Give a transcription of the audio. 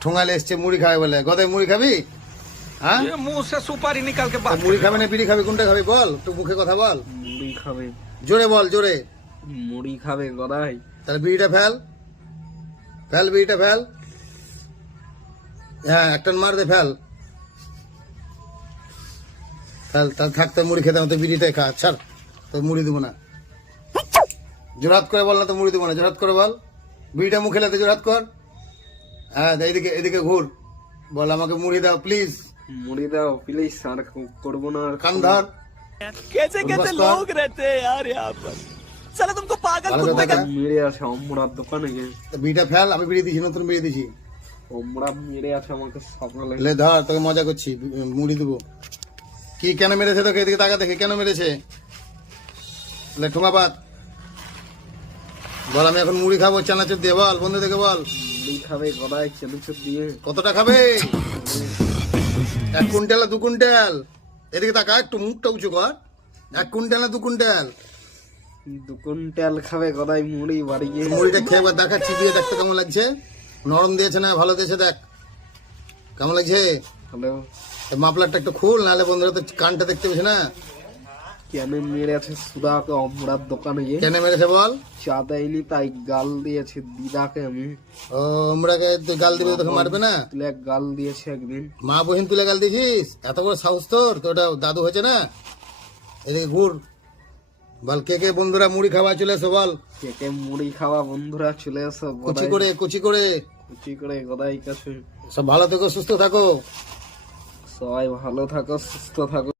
ঠোঙালে এসছে মুড়ি খাবে বলে। গদাই মুড়ি খাবি? হ্যাঁ? মুসে সুপারি নি কালকে মুড়ি খাবে না বিড়ি খাবে? কোনটা খাবে বল? একটু মুখে কথা বল। মুড়ি খাবে। জোরে বল জোরে। মুড়ি খাবে গদাই। তাহলে বিড়িটা ফেল। ফেল বিড়িটা ফেল। হ্যাঁ একটা মার দে ফেল। ফেল তাহলে থাকতে মুড়ি খেতাম তো বিড়িটাই খা ছাড়। তো মুড়ি দেবো না। জোরাত করে বল না তো মুড়ি দেবো না জোরাত করে বল। বিড়িটা মুখে লাতে জোরাত কর। হ্যাঁ তা এদিকে এদিকে ঘুর বল আমাকে মুড়ি দাও প্লিজ মুড়ি দাও প্লিজ আর করবো না আর কান ধর कैसे कैसे लोग रहते हैं यार यहाँ पर चलो तुमको पागल ভালো कुत्ते কথা का মেরে আছে অমরার দোকানে গিয়ে তা বিড়িটা ফেল আমি বিড়ি দিছি নতুন বিড়ি দিছি অমরা মেরে আছে আমাকে সকালে লে ধর তোকে মজা করছি মুড়ি দেবো কি কেন মেরেছে তোকে এদিকে তাকা দেখে কেন মেরেছে লে ঠোঙা পাত বল আমি এখন মুড়ি খাবো চানাচুর দিয়ে বল বন্ধু দেখে বল খাবে গদাই চেলুচুর দিয়ে। কতটা খাবে? এক কুইন্টাল দু কুইন্টাল? এদিকে তাকা একটু মুখটা উঁচু কর। এক কুইন্টাল দু কুইন্টাল? দু কুইন্টাল খাবে গদাই মুড়ি বাড়ি গিয়ে মুড়িটা খেয়ে একবার দেখাচ্ছি দিয়ে দেখতে কেমন লাগছে? নরম দিয়েছে না ভালো দিয়েছে দেখ। কেমন লাগছে? হ্যালো। মাফলারটা একটু খুল নাহলে বন্ধুরা তো কানটা দেখতে পেয়েছে না। কেন মেরে আছে সুদাকে অমরার দোকানে গিয়ে। কেন মেরেছে বল? চা দেয়নি তাই গাল দিয়েছে দিদাকে। আমি ও তুই গাল দিবি তোকে মারবে না? তুলে গাল দিয়েছে একদিন। মা বহিন তুলে গাল দিছিস এত বড় সাহস তোর? তো ওটা দাদু হয়েছে না? এদিকে ঘুর। বল কে কে বন্ধুরা মুড়ি খাওয়া চলে এসো বল। কেকে মুড়ি খাওয়া বন্ধুরা চলে এসো কুচি করে কুচি করে। কুচি করে গদাই কাছে। সব ভালো থেকো সুস্থ থাকো। সবাই ভালো থাকো সুস্থ থাকো।